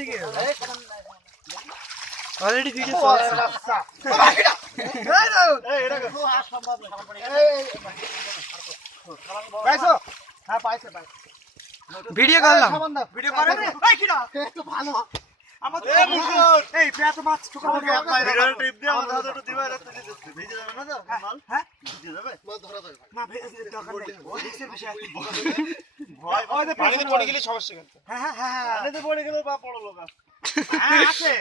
দিকে already video চলছে এই এটা তো আর সম্ভব না পাইছো হ্যাঁ পাইছে ভিডিও করলাম ভিডিও করে এই কিরা একটু ভালো আমাদের এই পেয়া তো মাছ ছোকা ভিডিও টিপ দিয়ে আমাদের হাতে একটু দিবা রাখতে দিতে ভিজে যাবে না তো মাল হ্যাঁ ভিজে যাবে মাছ ধরা যাবে না ভেজে দরকার নেই রিস্কের বিষয় ভয় ভয় পানিতে পড়ে গেলে সমস্যা কিন্তু হ্যাঁ হ্যাঁ হ্যাঁ পানিতে পড়ে গেলে বা বড় লোক হ্যাঁ আছে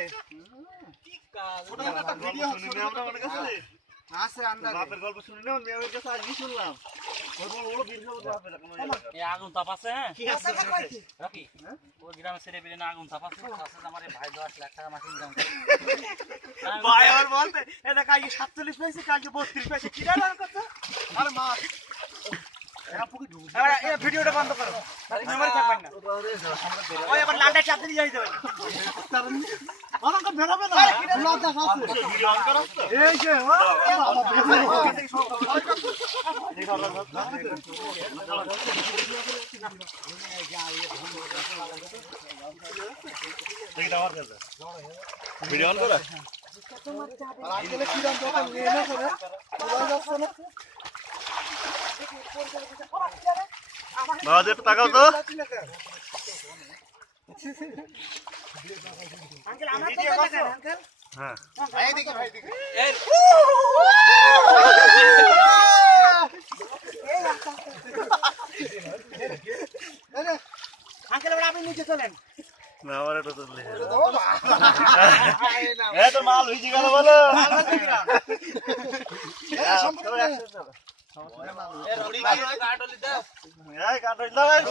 কি কাজ ওটা একটা ভিডিও শুনি আমরা অনেক আছে আছে আন্দাজ বাপের গল্প শুনি না মেয়ের কাছে আজই শুনলাম ওই বড় বড় বীর গল্প বাপের এই আগুন তাপ আছে হ্যাঁ কি আছে রাখি ওই গ্রামে ছেড়ে পেলে না আগুন তাপ আছে আছে আমার ভাই 10 লাখ টাকা মাস ইনকাম করে ভাই আর বলতে এটা কালকে 47 পয়সা কালকে 32 পয়সা কি রান করছে আরে মা এই ভিডিওটা বন্ধ করো মেমোরি থাকবে না ওই আবার লালটা চাপ দিয়ে যাই যাবে আমাকে বেরাবে না লজ্জা আছে ভিডিও অন করো এই যে ভিডিও অন করো আর আজকে কি দাম যখন নিয়ে না করে বলা যাচ্ছে না বাবা একটু তাকাও তো আঙ্কেল আমার তো দেখেন আঙ্কেল হ্যাঁ ভাই দেখো ভাই দেখো এই আঙ্কেল এবার আপনি নিচে চলেন না আমার এটা তো চলে এই তো মাল হইছে গেল বলো মাল হইছে কিরা এই সম্পূর্ণ এ রুড়ি কি কাটলি দাও এই কাটলি দাও এই